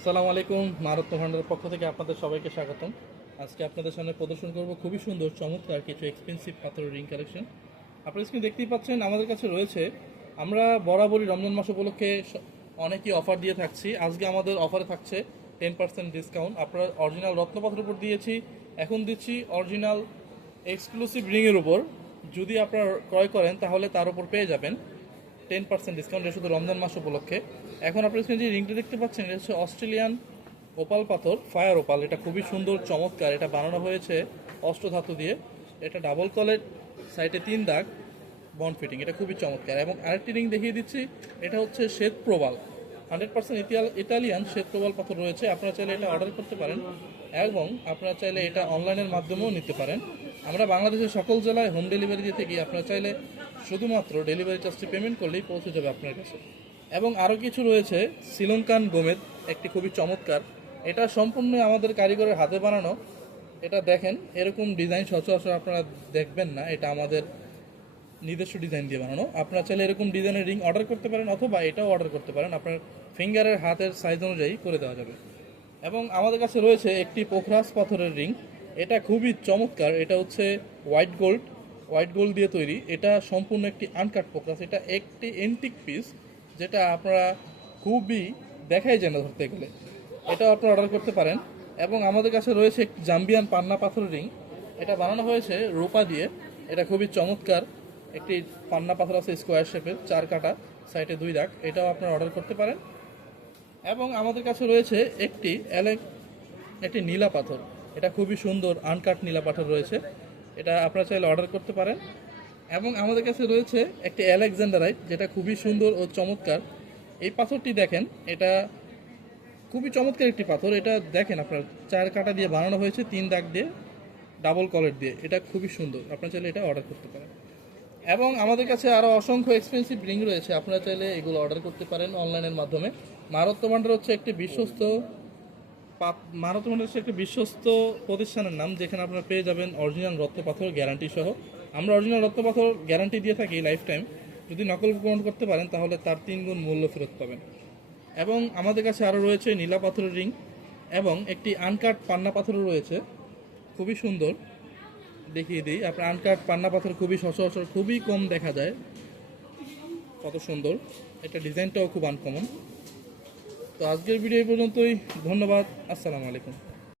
আসসালামু আলাইকুম। মারাত্মক ভান্ডারের পক্ষ থেকে আপনাদের সবাইকে স্বাগতম। আজকে আপনাদের সামনে প্রদর্শন করব খুবই সুন্দর চমৎকার কিছু এক্সপেন্সিভ পাথরের রিং কালেকশন। আপনারা স্ক্রিনে দেখতেই পাচ্ছেন আমাদের কাছে রয়েছে। আমরা বরাবরই রমজান মাস উপলক্ষে অনেকই অফার দিয়ে থাকছি। আজকে আমাদের অফারে থাকছে 10% ডিসকাউন্ট। আপনারা অরিজিনাল রত্নপাথরের উপর দিয়েছি, এখন দিচ্ছি অরিজিনাল এক্সক্লুসিভ রিংয়ের উপর। যদি আপনারা ক্রয় করেন তাহলে তার উপর পেয়ে যাবেন 10% ডিসকাউন্ট, এটা শুধু রমজান মাস উপলক্ষে। এখন আপনার যে রিংটা দেখতে পাচ্ছেন এটা হচ্ছে অস্ট্রেলিয়ান ওপাল পাথর, ফায়ার ওপাল। এটা খুবই সুন্দর চমৎকার, এটা বানানো হয়েছে অষ্টধাতু দিয়ে। এটা ডাবল কলের সাইডে 3 দাগ বন্ড ফিটিং, এটা খুবই চমৎকার। এবং আরেকটি রিং দেখিয়ে দিচ্ছি, এটা হচ্ছে শ্বেত প্রবাল, 100% ইতালিয়ান শ্বেত প্রবাল পাথর রয়েছে। আপনারা চাইলে এটা অর্ডার করতে পারেন এবং আপনারা চাইলে এটা অনলাইনের মাধ্যমেও নিতে পারেন। আমরা বাংলাদেশের সকল জেলায় হোম ডেলিভারি দিয়ে থাকি। আপনারা চাইলে শুধুমাত্র ডেলিভারি চার্জটি পেমেন্ট করলেই পৌঁছে যাবে আপনার কাছে। এবং আরও কিছু রয়েছে শ্রীলঙ্কান গোমেদ, একটি খুবই চমৎকার। এটা সম্পূর্ণ আমাদের কারিগরের হাতে বানানো। এটা দেখেন, এরকম ডিজাইন সচরাচর আপনারা দেখবেন না, এটা আমাদের নিজস্ব ডিজাইন দিয়ে বানানো। আপনারা চাইলে এরকম ডিজাইনের রিং অর্ডার করতে পারেন অথবা এটাও অর্ডার করতে পারেন, আপনার ফিঙ্গারের হাতের সাইজ অনুযায়ী করে দেওয়া যাবে। এবং আমাদের কাছে রয়েছে একটি পোখরাজ পাথরের রিং, এটা খুবই চমৎকার। এটা হচ্ছে হোয়াইট গোল্ড দিয়ে তৈরি। এটা সম্পূর্ণ একটি আনকাট পোখরাজ, এটা একটি এন্টিক পিস, যেটা আপনারা খুবই দেখাই যায় না ধরতে গেলে। এটাও আপনারা অর্ডার করতে পারেন। এবং আমাদের কাছে রয়েছে একটি জাম্বিয়ান পান্না পাথরের রিং, এটা বানানো হয়েছে রূপা দিয়ে। এটা খুবই চমৎকার, একটি পান্না পাথর আছে স্কোয়ার শেপের, 4 কাটা, সাইডে 2 দাগ। এটাও আপনারা অর্ডার করতে পারেন। এবং আমাদের কাছে রয়েছে একটি নীলা পাথর, এটা খুবই সুন্দর আনকাট নীলা পাথর রয়েছে, এটা আপনারা চাইলে অর্ডার করতে পারেন। এবং আমাদের কাছে রয়েছে একটি অ্যালেকজান্ডারাইট, যেটা খুবই সুন্দর ও চমৎকার। এই পাথরটি দেখেন, এটা খুবই চমৎকার একটি পাথর। এটা দেখেন আপনার 4 কাটা দিয়ে বানানো হয়েছে, 3 দাগ দিয়ে, ডাবল কলার দিয়ে। এটা খুবই সুন্দর, আপনারা চাইলে এটা অর্ডার করতে পারেন। এবং আমাদের কাছে আরও অসংখ্য এক্সপেন্সিভ রিং রয়েছে, আপনারা চাইলে এগুলো অর্ডার করতে পারেন অনলাইনের মাধ্যমে। মারাত্মক ভান্ডার হচ্ছে একটি বিশ্বস্ত প্রতিষ্ঠানের নাম, যেখানে আপনারা পেয়ে যাবেন অরিজিনাল রত্নপাথর গ্যারান্টি সহ। আমরা অরিজিনাল রত্নপাথর গ্যারান্টি দিয়ে থাকি লাইফ টাইম। যদি নকল প্রমাণ করতে পারেন তাহলে তার 3 গুণ মূল্য ফেরত পাবেন। এবং আমাদের কাছে আরও রয়েছে নীলা পাথরের রিং এবং একটি আনকাট পান্না পাথরও রয়েছে, খুবই সুন্দর। দেখিয়ে দিই, আপনার আনকাট পান্না পাথর খুবই সচরাচর, খুবই কম দেখা যায়, কত সুন্দর। এটা ডিজাইনটাও খুব আনকমন। তো আজকের ভিডিও পর্যন্তই, ধন্যবাদ, আসসালামু আলাইকুম।